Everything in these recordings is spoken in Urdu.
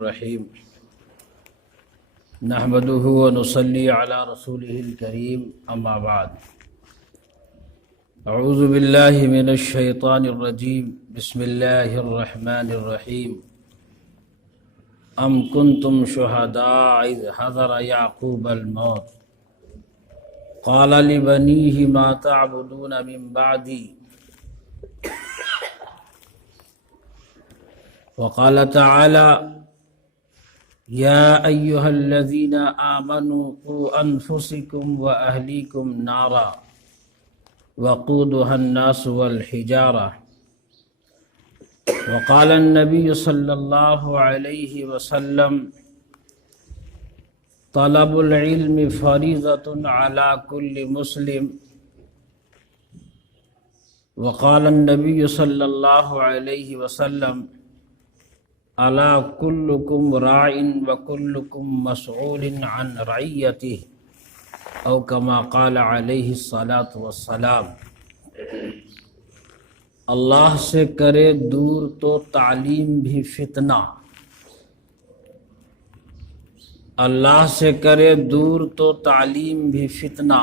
الرحیم نحمده ونصلی علی رسوله الکریم اما بعد اعوذ باللہ من الشیطان الرجیم بسم اللہ الرحمن الرحیم ام کنتم شہداء اذ حضر یعقوب الموت قال لبنیہ ما تعبدون من بعدی وقال تعالی يا أيها الذين آمنوا قوا أنفسكم وأهليكم نارا وقودها الناس والحجارة وقال النبي صلى الله عليه وسلم طلب العلم فريضة على كل مسلم وقال النبي صلى الله عليه وسلم الا کلکم راع وکلکم مسئول عن رعیتہ او کما قال علیہ الصلاۃ والسلام۔ اللہ سے کرے دور تو تعلیم بھی فتنہ، اللہ سے کرے دور تو تعلیم بھی فتنہ،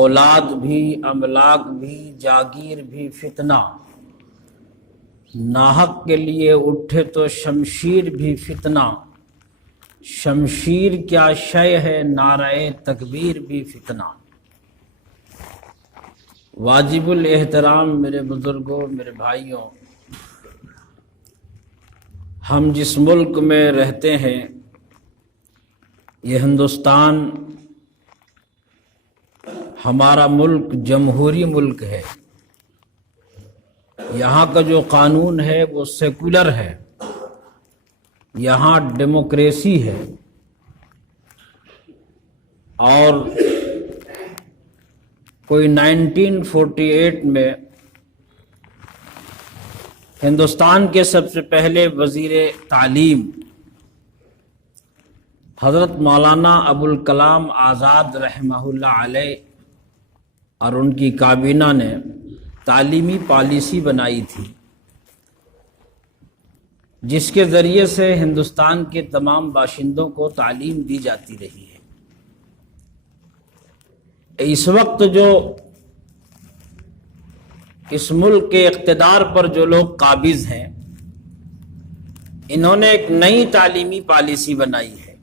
اولاد بھی املاک بھی جاگیر بھی فتنہ، ناحق کے لیے اٹھے تو شمشیر بھی فتنہ، شمشیر کیا شے ہے نعرہ تکبیر بھی فتنہ۔ واجب الاحترام میرے بزرگوں، میرے بھائیوں، ہم جس ملک میں رہتے ہیں یہ ہندوستان ہمارا ملک جمہوری ملک ہے۔ یہاں کا جو قانون ہے وہ سیکولر ہے، یہاں ڈیموکریسی ہے، اور کوئی 1948 میں ہندوستان کے سب سے پہلے وزیر تعلیم حضرت مولانا ابوالکلام آزاد رحمہ اللہ علیہ اور ان کی کابینہ نے تعلیمی پالیسی بنائی تھی، جس کے ذریعے سے ہندوستان کے تمام باشندوں کو تعلیم دی جاتی رہی ہے۔ اس وقت جو اس ملک کے اقتدار پر جو لوگ قابض ہیں، انہوں نے ایک نئی تعلیمی پالیسی بنائی ہے،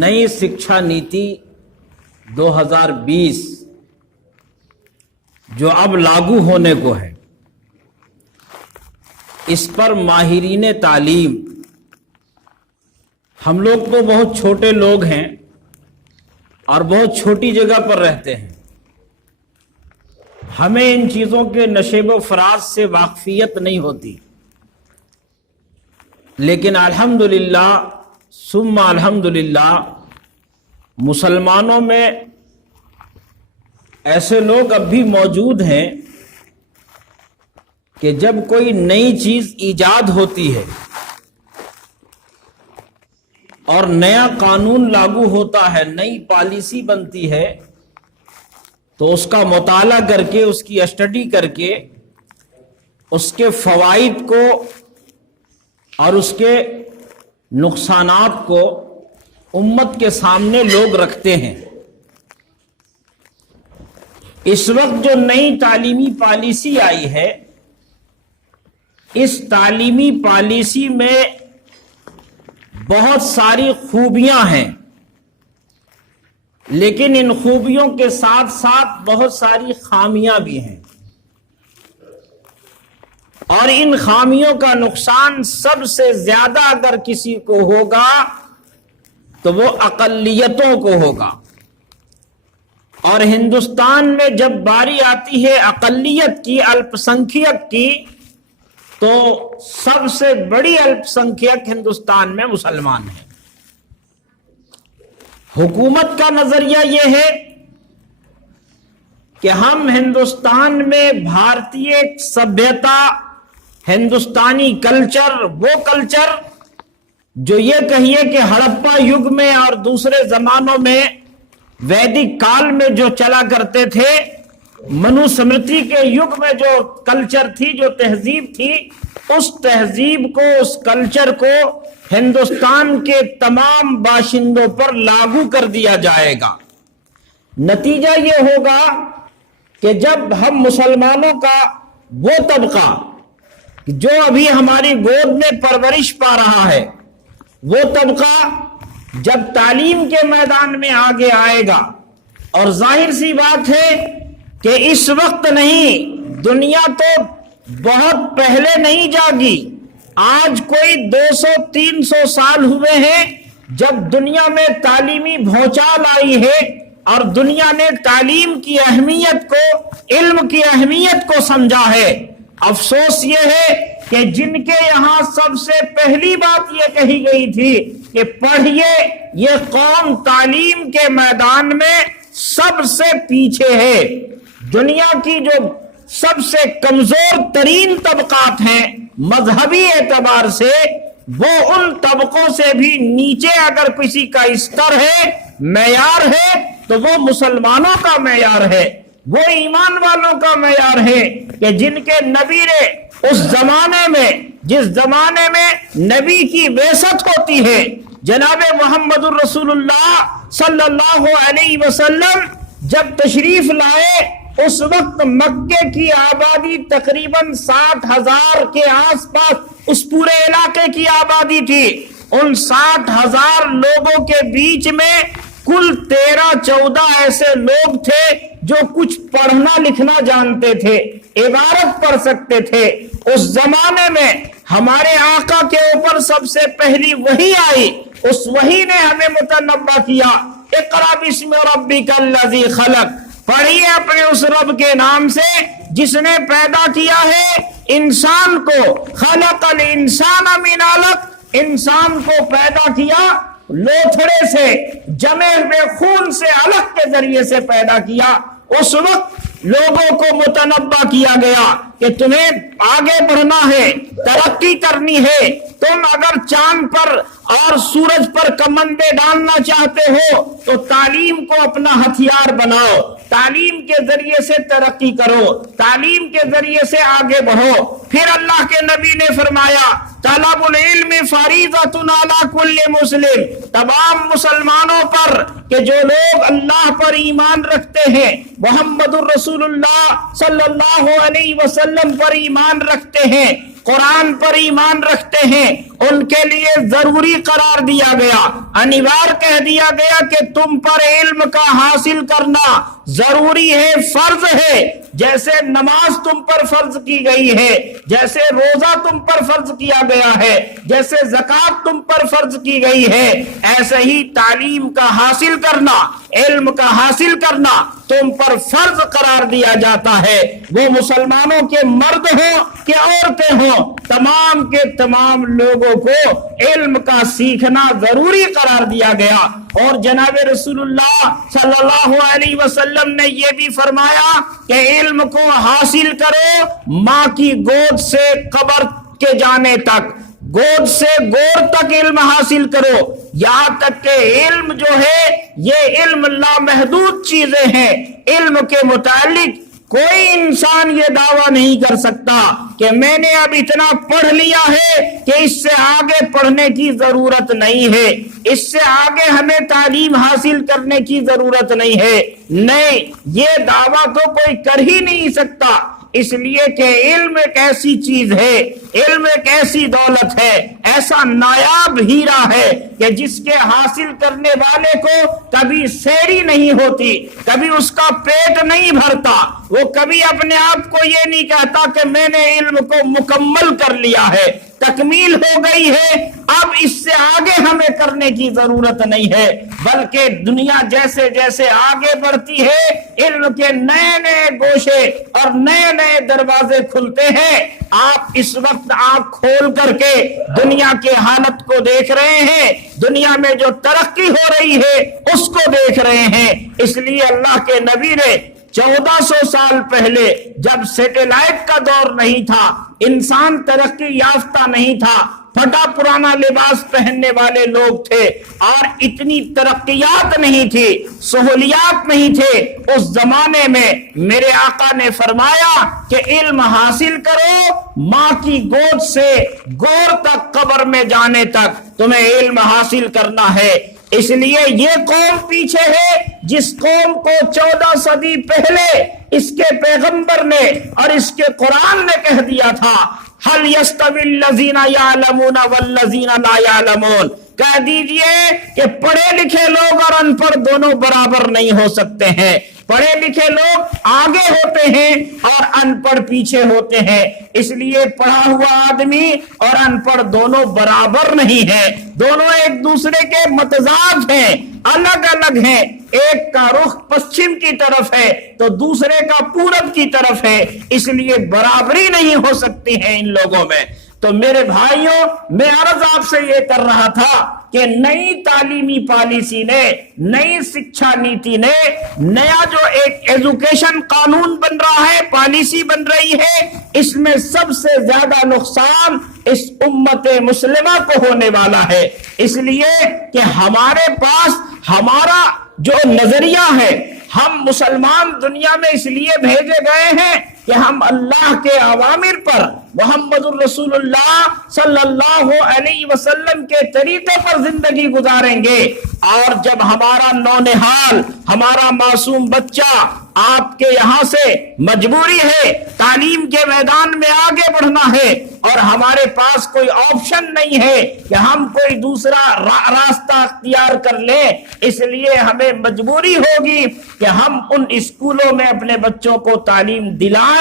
نئی شکشا نیتی 2020 جو اب لاگو ہونے کو ہے۔ اس پر ماہرین تعلیم، ہم لوگ تو بہت چھوٹے لوگ ہیں اور بہت چھوٹی جگہ پر رہتے ہیں، ہمیں ان چیزوں کے نشیب و فراز سے واقفیت نہیں ہوتی، لیکن الحمدللہ ثم الحمدللہ مسلمانوں میں ایسے لوگ اب بھی موجود ہیں کہ جب کوئی نئی چیز ایجاد ہوتی ہے اور نیا قانون لاگو ہوتا ہے، نئی پالیسی بنتی ہے، تو اس کا مطالعہ کر کے، اس کی اسٹڈی کر کے، اس کے فوائد کو اور اس کے نقصانات کو امت کے سامنے لوگ رکھتے ہیں۔ اس وقت جو نئی تعلیمی پالیسی آئی ہے، اس تعلیمی پالیسی میں بہت ساری خوبیاں ہیں، لیکن ان خوبیوں کے ساتھ ساتھ بہت ساری خامیاں بھی ہیں، اور ان خامیوں کا نقصان سب سے زیادہ اگر کسی کو ہوگا تو وہ اقلیتوں کو ہوگا، اور ہندوستان میں جب باری آتی ہے اقلیت کی، الپ سنکھیک کی، تو سب سے بڑی الپ سنکھیک ہندوستان میں مسلمان ہیں۔ حکومت کا نظریہ یہ ہے کہ ہم ہندوستان میں بھارتی سبھیتا، ہندوستانی کلچر، وہ کلچر جو یہ کہیے کہ ہڑپا یگ میں اور دوسرے زمانوں میں ویدک کال میں جو چلا کرتے تھے، منوسمرتی کے یگ میں جو کلچر تھی، جو تہذیب تھی، اس تہذیب کو، اس کلچر کو ہندوستان کے تمام باشندوں پر لاگو کر دیا جائے گا۔ نتیجہ یہ ہوگا کہ جب ہم مسلمانوں کا وہ طبقہ جو ابھی ہماری گود میں پرورش پا رہا ہے، وہ طبقہ جب تعلیم کے میدان میں آگے آئے گا، اور ظاہر سی بات ہے کہ اس وقت نہیں، دنیا تو بہت پہلے نہیں جاگی، آج کوئی 200-300 سال ہوئے ہیں جب دنیا میں تعلیمی بھونچال آئی ہے اور دنیا نے تعلیم کی اہمیت کو، علم کی اہمیت کو سمجھا ہے۔ افسوس یہ ہے کہ جن کے یہاں سب سے پہلی بات یہ کہی گئی تھی کہ پڑھیے، یہ قوم تعلیم کے میدان میں سب سے پیچھے ہے۔ دنیا کی جو سب سے کمزور ترین طبقات ہیں مذہبی اعتبار سے، وہ ان طبقوں سے بھی نیچے اگر کسی کا استر ہے، معیار ہے، تو وہ مسلمانوں کا معیار ہے، وہ ایمان والوں کا معیار ہے کہ جن کے نبی نے اس زمانے میں، جس زمانے میں نبی کی بعثت ہوتی ہے، جناب محمد الرسول اللہ صلی اللہ علیہ وسلم جب تشریف لائے، اس وقت مکے کی آبادی تقریباً 60,000 کے آس پاس اس پورے علاقے کی آبادی تھی۔ ان 60,000 لوگوں کے بیچ میں کل 13-14 ایسے لوگ تھے جو کچھ پڑھنا لکھنا جانتے تھے، عبارت پڑھ سکتے تھے۔ اس زمانے میں ہمارے آقا کے اوپر سب سے پہلی وحی آئی، اس وحی نے ہمیں متنبہ کیا، اقرأ بسم ربک الذی خلق، پڑھیے اپنے اس رب کے نام سے جس نے پیدا کیا ہے انسان کو، خلق الانسان من علق، انسان کو پیدا کیا لوتھڑے سے، جمے ہوئے خون سے، علق کے ذریعے سے پیدا کیا۔ اس وقت لوگوں کو متنبہ کیا گیا کہ تمہیں آگے بڑھنا ہے، ترقی کرنی ہے، تم اگر چاند پر اور سورج پر کمندے ڈالنا چاہتے ہو تو تعلیم کو اپنا ہتھیار بناؤ، تعلیم کے ذریعے سے ترقی کرو، تعلیم کے ذریعے سے آگے بڑھو۔ پھر اللہ کے نبی نے فرمایا طلب العلم فریضۃ علی کل مسلم، تمام مسلمانوں پر کہ جو لوگ اللہ پر ایمان رکھتے ہیں، محمد الرسول اللہ صلی اللہ علیہ وسلم پر ایمان رکھتے ہیں، قرآن پر ایمان رکھتے ہیں، ان کے لیے ضروری قرار دیا گیا، انیوار کہہ دیا گیا کہ تم پر علم کا حاصل کرنا ضروری ہے، فرض ہے۔ جیسے نماز تم پر فرض کی گئی ہے، جیسے روزہ تم پر فرض کیا گیا ہے، جیسے زکوٰۃ تم پر فرض کی گئی ہے، ایسے ہی تعلیم کا حاصل کرنا، علم کا حاصل کرنا تم پر فرض قرار دیا جاتا ہے۔ وہ مسلمانوں کے مرد ہوں کہ عورتیں ہوں، تمام کے تمام لوگوں کو علم کا سیکھنا ضروری قرار دیا گیا۔ اور جناب رسول اللہ صلی اللہ علیہ وسلم نے یہ بھی فرمایا کہ علم کو حاصل کرو ماں کی گود سے قبر کے جانے تک، گود سے گور تک علم حاصل کرو، یہاں تک کہ علم جو ہے یہ علم لامحدود چیزیں ہیں۔ علم کے متعلق کوئی انسان یہ دعویٰ نہیں کر سکتا کہ میں نے اب اتنا پڑھ لیا ہے کہ اس سے آگے پڑھنے کی ضرورت نہیں ہے، اس سے آگے ہمیں تعلیم حاصل کرنے کی ضرورت نہیں ہے۔ نہیں، یہ دعویٰ تو کوئی کر ہی نہیں سکتا، اس لیے کہ علم ایک ایسی چیز ہے، علم ایک ایسی دولت ہے، ایسا نایاب ہیرا ہے کہ جس کے حاصل کرنے والے کو کبھی سیری نہیں ہوتی، کبھی اس کا پیٹ نہیں بھرتا، وہ کبھی اپنے آپ کو یہ نہیں کہتا کہ میں نے علم کو مکمل کر لیا ہے، تکمیل ہو گئی ہے، اب اس سے آگے ہمیں کرنے کی ضرورت نہیں ہے، بلکہ دنیا جیسے جیسے آگے بڑھتی ہے علم کے نئے نئے گوشے اور نئے نئے دروازے کھلتے ہیں۔ آپ اس وقت آنکھ کھول کر کے دنیا کے حالت کو دیکھ رہے ہیں، دنیا میں جو ترقی ہو رہی ہے اس کو دیکھ رہے ہیں۔ اس لیے اللہ کے نبی نے 1400 سال پہلے جب سیٹلائٹ کا دور نہیں تھا، انسان ترقی یافتہ نہیں تھا، پھٹا پرانا لباس پہننے والے لوگ تھے اور اتنی ترقیات نہیں تھی، سہولیات نہیں تھے اس زمانے میں۔ میرے آقا نے فرمایا کہ علم حاصل کرو، ماں کی گود سے گور تک، قبر میں جانے تک تمہیں علم حاصل کرنا ہے۔ اس لیے یہ قوم پیچھے ہے جس قوم کو 14 صدی پہلے اس کے پیغمبر نے اور اس کے قرآن نے کہہ دیا تھا، هل يستوي الذين يعلمون والذين لا يعلمون، کہہ دیجئے کہ پڑھے لکھے لوگ اور ان پڑھ دونوں برابر نہیں ہو سکتے ہیں۔ پڑھے لکھے لوگ آگے ہوتے ہیں اور ان پڑھ پیچھے ہوتے ہیں، اس لیے پڑھا ہوا آدمی اور ان پڑھ دونوں برابر نہیں ہیں، دونوں ایک دوسرے کے متضاد ہیں، الگ الگ ہیں۔ ایک کا رخ پچھم کی طرف ہے تو دوسرے کا پورب کی طرف ہے، اس لیے برابری نہیں ہو سکتی ہے ان لوگوں میں۔ تو میرے بھائیوں، میں عرض آپ سے یہ کر رہا تھا کہ نئی تعلیمی پالیسی نے، نئی شکشا نیتی نے، نیا جو ایک ایجوکیشن قانون بن رہا ہے، پالیسی بن رہی ہے، اس میں سب سے زیادہ نقصان اس امت مسلمہ کو ہونے والا ہے۔ اس لیے کہ ہمارے پاس ہمارا جو نظریہ ہے، ہم مسلمان دنیا میں اس لیے بھیجے گئے ہیں کہ ہم اللہ کے اوامر پر، محمد الرسول اللہ صلی اللہ علیہ وسلم کے طریقے پر زندگی گزاریں گے، اور جب ہمارا نونہال، ہمارا معصوم بچہ آپ کے یہاں سے مجبوری ہے، تعلیم کے میدان میں آگے بڑھنا ہے اور ہمارے پاس کوئی آپشن نہیں ہے کہ ہم کوئی دوسرا راستہ اختیار کر لیں، اس لیے ہمیں مجبوری ہوگی کہ ہم ان اسکولوں میں اپنے بچوں کو تعلیم دلائیں،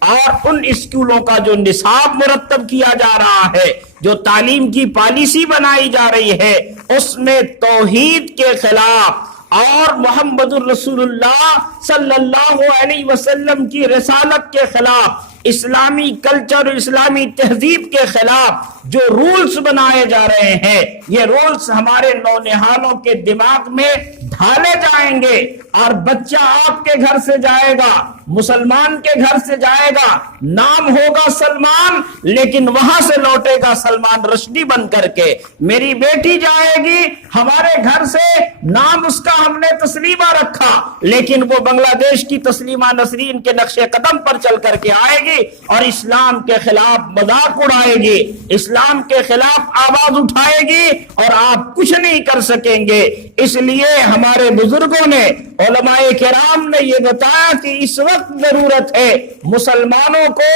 اور ان اسکولوں کا جو نصاب مرتب کیا جا رہا ہے، جو تعلیم کی پالیسی بنائی جا رہی ہے، اس میں توحید کے خلاف اور محمد الرسول اللہ صلی اللہ علیہ وسلم کی رسالت کے خلاف، اسلامی کلچر، اسلامی تہذیب کے خلاف جو رولز بنائے جا رہے ہیں، یہ رولز ہمارے نونہالوں کے دماغ میں ڈھالے جائیں گے، اور بچہ آپ کے گھر سے جائے گا، مسلمان کے گھر سے جائے گا، نام ہوگا سلمان، لیکن وہاں سے لوٹے گا سلمان رشدی بن کر کے۔ میری بیٹی جائے گی ہمارے گھر سے، نام اس کا ہم نے تسلیمہ رکھا، لیکن وہ بنگلہ دیش کی تسلیمہ نسرین کے نقش قدم پر چل کر کے آئے گی اور اسلام کے خلاف مذاق اڑائے گی، اسلام کے خلاف آواز اٹھائے گی، اور آپ کچھ نہیں کر سکیں گے۔ اس لیے ہمارے بزرگوں نے، علماء کرام نے یہ بتایا کہ اس وقت ضرورت ہے مسلمانوں کو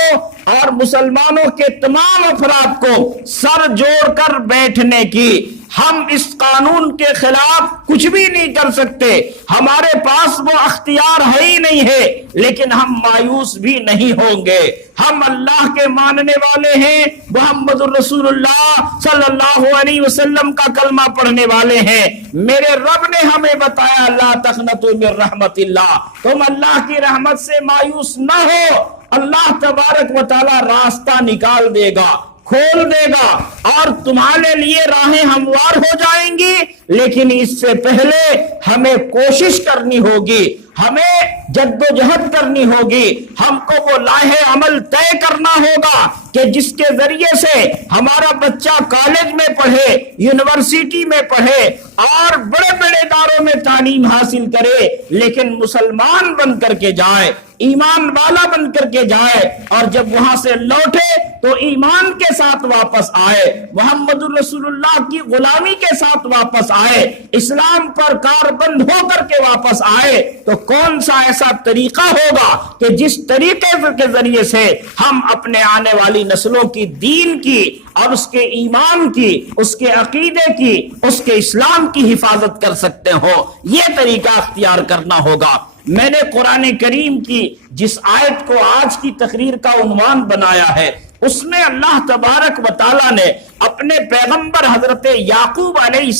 اور مسلمانوں کے تمام افراد کو سر جوڑ کر بیٹھنے کی۔ ہم اس قانون کے خلاف کچھ بھی نہیں کر سکتے، ہمارے پاس وہ اختیار ہے ہی نہیں ہے، لیکن ہم مایوس بھی نہیں ہوں گے۔ ہم اللہ کے ماننے والے ہیں، محمد الرسول اللہ صلی اللہ علیہ وسلم کا کلمہ پڑھنے والے ہیں۔ میرے رب نے ہمیں بتایا، لا تقنطوا من رحمت اللہ، تم اللہ کی رحمت سے مایوس نہ ہو، اللہ تبارک و تعالی راستہ نکال دے گا، کھول دے گا، اور تمہارے لیے راہیں ہموار ہو جائیں گی، لیکن اس سے پہلے ہمیں کوشش کرنی ہوگی، ہمیں جد و جہد کرنی ہوگی، ہم کو وہ لاہ عمل طے کرنا ہوگا کہ جس کے ذریعے سے ہمارا بچہ کالج میں پڑھے، یونیورسٹی میں پڑھے اور بڑے بڑے اداروں میں تعلیم حاصل کرے، لیکن مسلمان بن کر کے جائے، ایمان والا بن کر کے جائے، اور جب وہاں سے لوٹے تو ایمان کے ساتھ واپس آئے، محمد الرسول اللہ کی غلامی کے ساتھ واپس آئے، اسلام پر کاربند ہو کر کے واپس آئے۔ تو کون سا ایسا طریقہ ہوگا کہ جس طریقے کے ذریعے سے ہم اپنے آنے والی نسلوں کی دین کی اور اس کے ایمان کی، اس کے عقیدے کی، اس کے اسلام کی حفاظت کر سکتے ہو، یہ طریقہ اختیار کرنا ہوگا۔ میں نے قرآن کریم کی جس آیت کو آج کی تقریر کا عنوان بنایا ہے، اس میں اللہ تبارک و تعالی نے اپنے پیغمبر حضرت یعقوب علیہ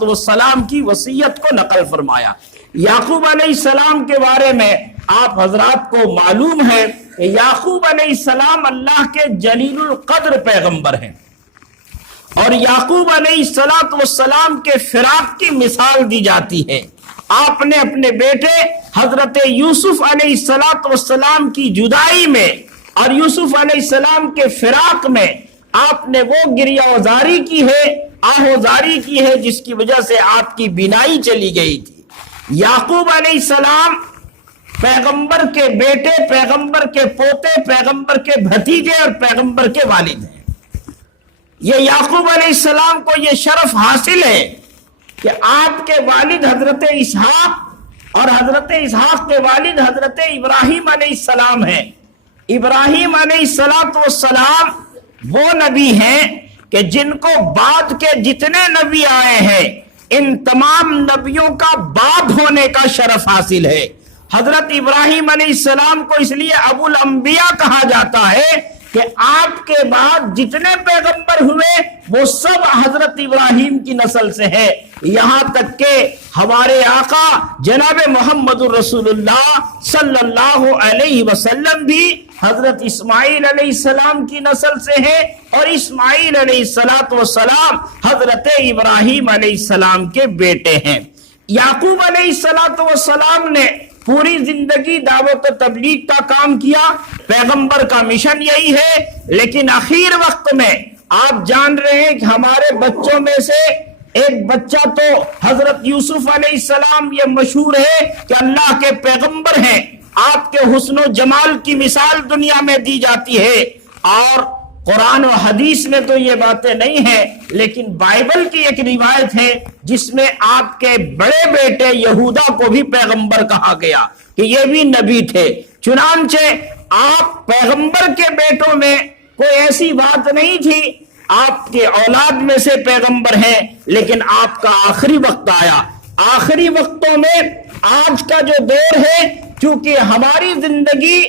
السلام کی وصیت کو نقل فرمایا۔ یعقوب علیہ السلام کے بارے میں آپ حضرات کو معلوم ہے کہ یعقوب علیہ السلام اللہ کے جلیل القدر پیغمبر ہیں، اور یعقوب علیہ السلام کے فراق کی مثال دی جاتی ہے۔ آپ نے اپنے بیٹے حضرت یوسف علیہ السلام کی جدائی میں اور یوسف علیہ السلام کے فراق میں آپ نے وہ گریہوزاری کی ہے، آہوزاری کی ہے جس کی وجہ سے آپ کی بینائی چلی گئی تھی۔ یعقوب علیہ السلام پیغمبر کے بیٹے، پیغمبر کے پوتے، پیغمبر کے بھتیجے اور پیغمبر کے والد ہیں۔ یہ یعقوب علیہ السلام کو یہ شرف حاصل ہے کہ آپ کے والد حضرت اسحاق اور حضرت اسحاق کے والد حضرت ابراہیم علیہ السلام ہیں۔ ابراہیم علیہ السلام وہ نبی ہیں کہ جن کو بعد کے جتنے نبی آئے ہیں ان تمام نبیوں کا باپ ہونے کا شرف حاصل ہے۔ حضرت ابراہیم علیہ السلام کو اس لیے ابو الانبیاء کہا جاتا ہے کہ آپ کے بعد جتنے پیغمبر ہوئے وہ سب حضرت ابراہیم کی نسل سے ہیں، یہاں تک کہ ہمارے آقا جناب محمد الرسول اللہ صلی اللہ علیہ وسلم بھی حضرت اسماعیل علیہ السلام کی نسل سے ہیں، اور اسماعیل علیہ السلام حضرت ابراہیم علیہ السلام کے بیٹے ہیں۔ یعقوب علیہ السلام نے پوری زندگی دعوت و تبلیغ کا کام کیا، پیغمبر کا مشن یہی ہے، لیکن آخر وقت میں آپ جان رہے ہیں کہ ہمارے بچوں میں سے ایک بچہ تو حضرت یوسف علیہ السلام، یہ مشہور ہے کہ اللہ کے پیغمبر ہیں، آپ کے حسن و جمال کی مثال دنیا میں دی جاتی ہے، اور قرآن و حدیث میں تو یہ باتیں نہیں ہیں، لیکن بائبل کی ایک روایت ہے جس میں آپ کے بڑے بیٹے یہودا کو بھی پیغمبر کہا گیا کہ یہ بھی نبی تھے۔ چنانچہ آپ پیغمبر کے بیٹوں میں کوئی ایسی بات نہیں تھی، آپ کے اولاد میں سے پیغمبر ہیں، لیکن آپ کا آخری وقت آیا۔ آخری وقتوں میں آج کا جو دور ہے، چونکہ ہماری زندگی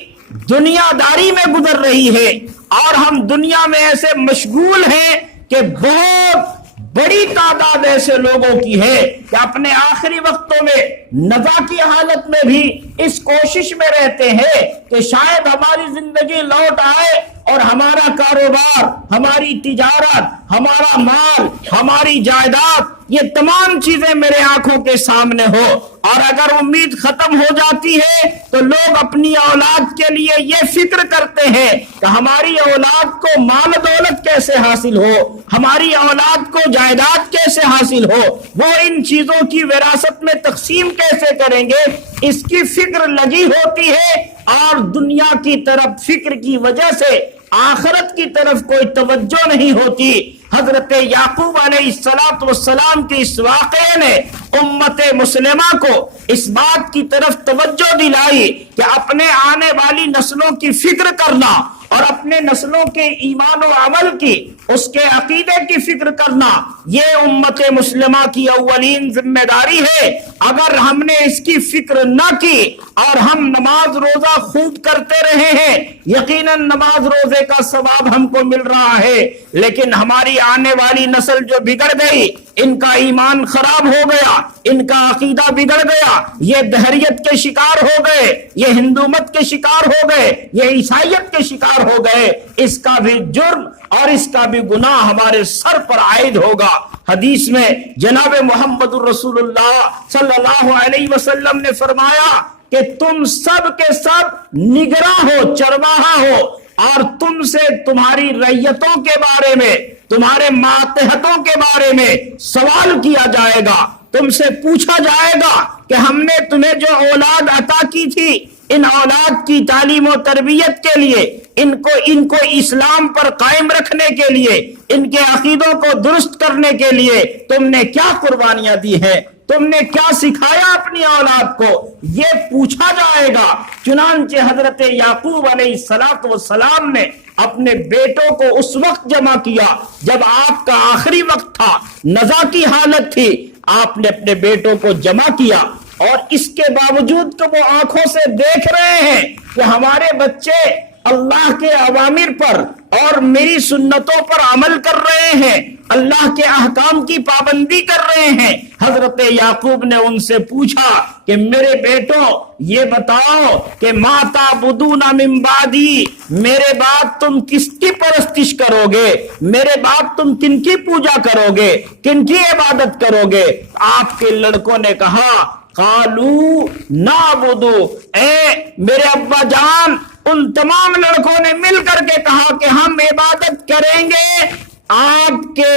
دنیا داری میں گزر رہی ہے اور ہم دنیا میں ایسے مشغول ہیں کہ بہت بڑی تعداد ایسے لوگوں کی ہے کہ اپنے آخری وقتوں میں نزا کی حالت میں بھی اس کوشش میں رہتے ہیں کہ شاید ہماری زندگی لوٹ آئے اور ہمارا کاروبار، ہماری تجارت، ہمارا مال، ہماری جائیداد، یہ تمام چیزیں میرے آنکھوں کے سامنے ہو، اور اگر امید ختم ہو جاتی ہے تو لوگ اپنی اولاد کے لیے یہ فکر کرتے ہیں کہ ہماری اولاد کو مال دولت کیسے حاصل ہو، ہماری اولاد کو جائیداد کیسے حاصل ہو، وہ ان چیزوں کی وراثت میں تقسیم کیسے کریں گے، اس کی فکر لگی ہوتی ہے، اور دنیا کی طرف فکر کی وجہ سے آخرت کی طرف کوئی توجہ نہیں ہوتی۔ حضرت یعقوب علیہ السلام کے اس واقعے نے امت مسلمہ کو اس بات کی طرف توجہ دلائی کہ اپنے آنے والی نسلوں کی فکر کرنا اور اپنے نسلوں کے ایمان و عمل کی، اس کے عقیدے کی فکر کرنا، یہ امت مسلمہ کی اولین ذمہ داری ہے۔ اگر ہم نے اس کی فکر نہ کی اور ہم نماز روزہ خوب کرتے رہے ہیں، یقیناً نماز روزے کا ثواب ہم کو مل رہا ہے، لیکن ہماری آنے والی نسل جو بگڑ گئی، ان کا ایمان خراب ہو گیا، ان کا عقیدہ بگڑ گیا، یہ دہریت کے شکار ہو گئے، یہ ہندو مت کے شکار ہو گئے، یہ عیسائیت کے شکار ہو گئے، اس کا بھی جرم اور اس کا بھی گناہ ہمارے سر پر عائد ہوگا۔ حدیث میں جناب محمد الرسول اللہ صلی اللہ علیہ وسلم نے فرمایا کہ تم سب کے سب نگراں ہو، چرواہا ہو، اور تم سے تمہاری رعیتوں کے بارے میں، تمہارے ماتحتوں کے بارے میں سوال کیا جائے گا، تم سے پوچھا جائے گا کہ ہم نے تمہیں جو اولاد عطا کی تھی، ان اولاد کی تعلیم و تربیت کے لیے، ان کو اسلام پر قائم رکھنے کے لیے، ان کے عقیدوں کو درست کرنے کے لیے تم نے کیا قربانیاں دی ہیں، تم نے کیا سکھایا اپنی اولاد کو، یہ پوچھا جائے گا۔ چنانچہ حضرت یعقوب علیہ السلام نے اپنے بیٹوں کو اس وقت جمع کیا جب آپ کا آخری وقت تھا، نزا کی حالت تھی، آپ نے اپنے بیٹوں کو جمع کیا، اور اس کے باوجود کہ وہ آنکھوں سے دیکھ رہے ہیں کہ ہمارے بچے اللہ کے اوامر پر اور میری سنتوں پر عمل کر رہے ہیں، اللہ کے احکام کی پابندی کر رہے ہیں، حضرت یعقوب نے ان سے پوچھا کہ میرے بیٹوں یہ بتاؤ کہ ما تعبدون من بعدی، میرے بعد تم کس کی پرستش کرو گے، میرے بعد تم کن کی پوجا کرو گے، کن کی عبادت کرو گے؟ آپ کے لڑکوں نے کہا قالوا نعبدو، اے میرے ابا جان، ان تمام لڑکوں نے مل کر کے کہا کہ ہم عبادت کریں گے آپ کے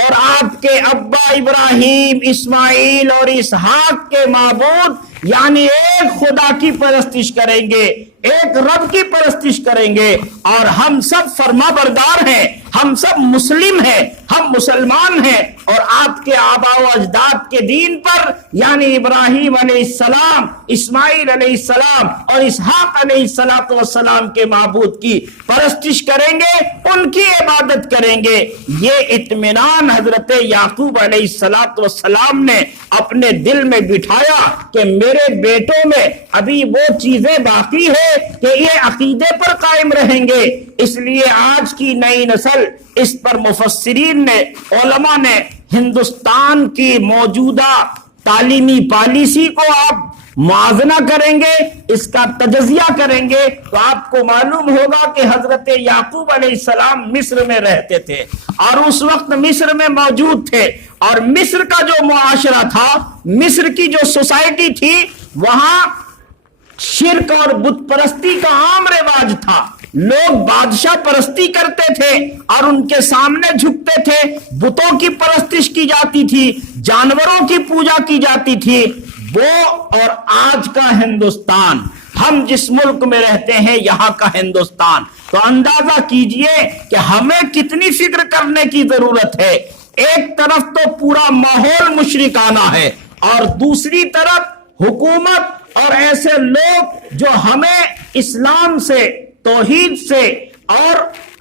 اور آپ کے ابا ابراہیم، اسماعیل اور اسحاق کے معبود، یعنی ایک خدا کی پرستش کریں گے، ایک رب کی پرستش کریں گے، اور ہم سب فرما بردار ہیں، ہم سب مسلم ہیں، ہم مسلمان ہیں، اور آپ کے آبا و اجداد کے دین پر، یعنی ابراہیم علیہ السلام، اسماعیل علیہ السلام اور اسحاق علیہ السلام کے معبود کی پرستش کریں گے، ان کی عبادت کریں گے۔ یہ اطمینان حضرت یعقوب علیہ السلام نے اپنے دل میں بٹھایا کہ میرے بیٹوں میں ابھی وہ چیزیں باقی ہے کہ یہ عقیدے پر قائم رہیں گے۔ اس لیے آج کی نئی نسل اس پر مفسرین نے، علماء نے ہندوستان کی موجودہ تعلیمی پالیسی کو آپ موازنہ کریں گے، اس کا تجزیہ کریں گے، تو آپ کو معلوم ہوگا کہ حضرت یعقوب علیہ السلام مصر میں رہتے تھے اور اس وقت مصر میں موجود تھے، اور مصر کا جو معاشرہ تھا، مصر کی جو سوسائٹی تھی، وہاں شرک اور بت پرستی کا عام رواج تھا۔ لوگ بادشاہ پرستی کرتے تھے اور ان کے سامنے جھکتے تھے، بتوں کی پرستش کی جاتی تھی، جانوروں کی پوجا کی جاتی تھی۔ وہ اور آج کا ہندوستان، ہم جس ملک میں رہتے ہیں یہاں کا ہندوستان، تو اندازہ کیجئے کہ ہمیں کتنی فکر کرنے کی ضرورت ہے۔ ایک طرف تو پورا ماحول مشرکانہ ہے اور دوسری طرف حکومت اور ایسے لوگ جو ہمیں اسلام سے، توحید سے اور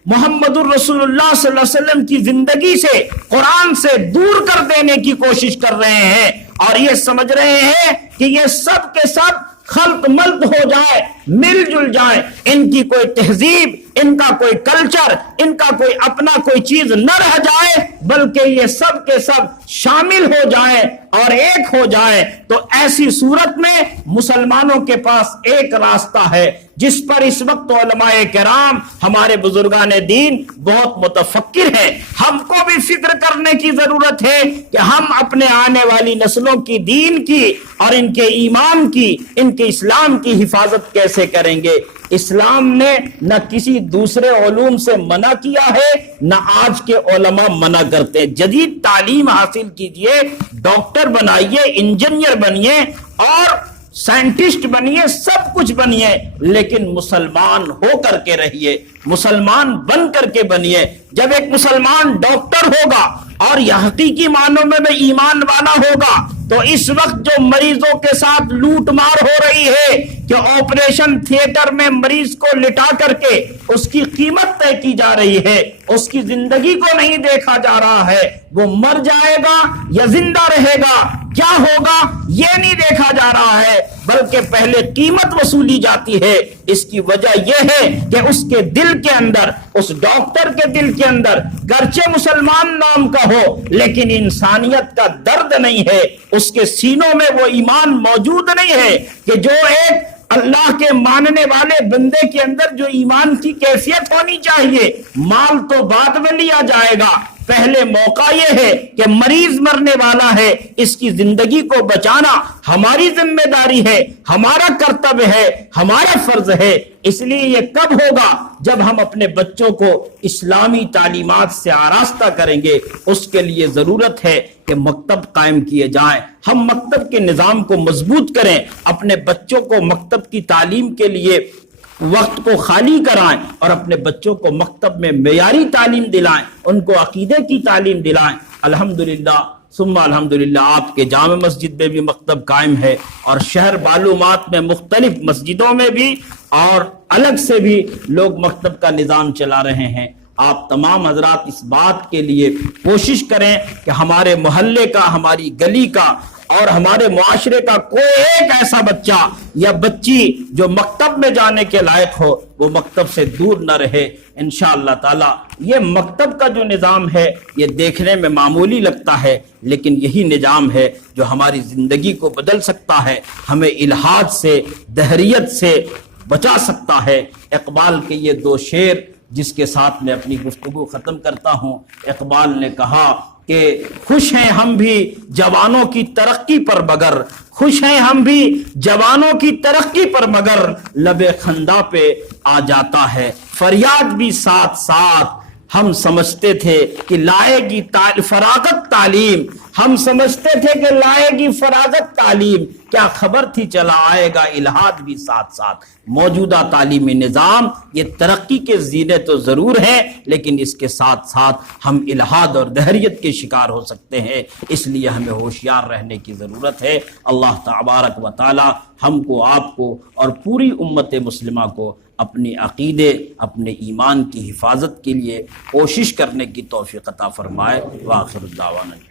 محمد الرسول اللہ صلی اللہ علیہ وسلم کی زندگی سے، قرآن سے دور کر دینے کی کوشش کر رہے ہیں، اور یہ سمجھ رہے ہیں کہ یہ سب کے سب خلط ملط ہو جائے، مل جل جائے، ان کی کوئی تہذیب، ان کا کوئی کلچر، ان کا کوئی اپنا کوئی چیز نہ رہ جائے، بلکہ یہ سب کے سب شامل ہو جائیں اور ایک ہو جائیں۔ تو ایسی صورت میں مسلمانوں کے پاس ایک راستہ ہے جس پر اس وقت علماء کرام، ہمارے بزرگان دین بہت متفکر ہیں۔ ہم کو بھی فکر کرنے کی ضرورت ہے کہ ہم اپنے آنے والی نسلوں کی دین کی اور ان کے ایمان کی، ان کے اسلام کی حفاظت کیسے کریں گے۔ اسلام نے نہ کسی دوسرے علوم سے منع کیا ہے، نہ آج کے علماء منع کرتے۔ جدید تعلیم حاصل کیجئے، ڈاکٹر بنائیے، انجینئر بنیے اور سائنٹسٹ بنیے، سب کچھ بنیے، لیکن مسلمان ہو کر کے رہیے، مسلمان بن کر کے بنیے۔ جب ایک مسلمان ڈاکٹر ہوگا اور یہ حقیقی معنوں میں ایمان والا ہوگا، تو اس وقت جو مریضوں کے ساتھ لوٹ مار ہو رہی ہے کہ آپریشن تھیٹر میں مریض کو لٹا کر کے اس کی قیمت طے کی جا رہی ہے، اس کی زندگی کو نہیں دیکھا جا رہا ہے، وہ مر جائے گا یا زندہ رہے گا، کیا ہوگا یہ نہیں دیکھا جا رہا ہے، بلکہ پہلے قیمت وصولی جاتی ہے۔ اس کی وجہ یہ ہے کہ اس کے دل کے اندر، اس ڈاکٹر کے دل کے اندر، گرچہ مسلمان نام کا ہو لیکن انسانیت کا درد نہیں ہے، اس کے سینوں میں وہ ایمان موجود نہیں ہے کہ جو ایک اللہ کے ماننے والے بندے کے اندر جو ایمان کی کیفیت ہونی چاہیے۔ مال تو بعد میں لیا جائے گا، پہلے موقع یہ ہے کہ مریض مرنے والا ہے، اس کی زندگی کو بچانا ہماری ذمہ داری ہے، ہمارا کرتویہ ہے، ہمارا فرض ہے۔ اس لیے یہ کب ہوگا؟ جب ہم اپنے بچوں کو اسلامی تعلیمات سے آراستہ کریں گے۔ اس کے لیے ضرورت ہے کہ مکتب قائم کیے جائیں، ہم مکتب کے نظام کو مضبوط کریں، اپنے بچوں کو مکتب کی تعلیم کے لیے وقت کو خالی کرائیں اور اپنے بچوں کو مکتب میں معیاری تعلیم دلائیں، ان کو عقیدے کی تعلیم دلائیں۔ الحمدللہ ثم الحمدللہ آپ کے جامع مسجد میں بھی مکتب قائم ہے، اور شہر معلومات میں مختلف مسجدوں میں بھی اور الگ سے بھی لوگ مکتب کا نظام چلا رہے ہیں۔ آپ تمام حضرات اس بات کے لیے کوشش کریں کہ ہمارے محلے کا، ہماری گلی کا اور ہمارے معاشرے کا کوئی ایک ایسا بچہ یا بچی جو مکتب میں جانے کے لائق ہو، وہ مکتب سے دور نہ رہے۔ انشاءاللہ تعالی یہ مکتب کا جو نظام ہے یہ دیکھنے میں معمولی لگتا ہے، لیکن یہی نظام ہے جو ہماری زندگی کو بدل سکتا ہے، ہمیں الحاد سے، دہریت سے بچا سکتا ہے۔ اقبال کے یہ دو شعر جس کے ساتھ میں اپنی گفتگو ختم کرتا ہوں۔ اقبال نے کہا کہ خوش ہیں ہم بھی جوانوں کی ترقی پر، مگر خوش ہیں ہم بھی جوانوں کی ترقی پر، مگر لب خندہ پہ آ جاتا ہے فریاد بھی ساتھ ساتھ۔ ہم سمجھتے تھے کہ لائے گی فراغت تعلیم، ہم سمجھتے تھے کہ لائے گی فراغت تعلیم، کیا خبر تھی چلا آئے گا الہاد بھی ساتھ ساتھ۔ موجودہ تعلیمی نظام یہ ترقی کے زینے تو ضرور ہے، لیکن اس کے ساتھ ساتھ ہم الہاد اور دہریت کے شکار ہو سکتے ہیں، اس لیے ہمیں ہوشیار رہنے کی ضرورت ہے۔ اللہ تبارک و تعالی ہم کو، آپ کو اور پوری امت مسلمہ کو اپنے عقیدے، اپنے ایمان کی حفاظت کے لیے کوشش کرنے کی توفیق عطا فرمائے۔ وآخر الدعوانا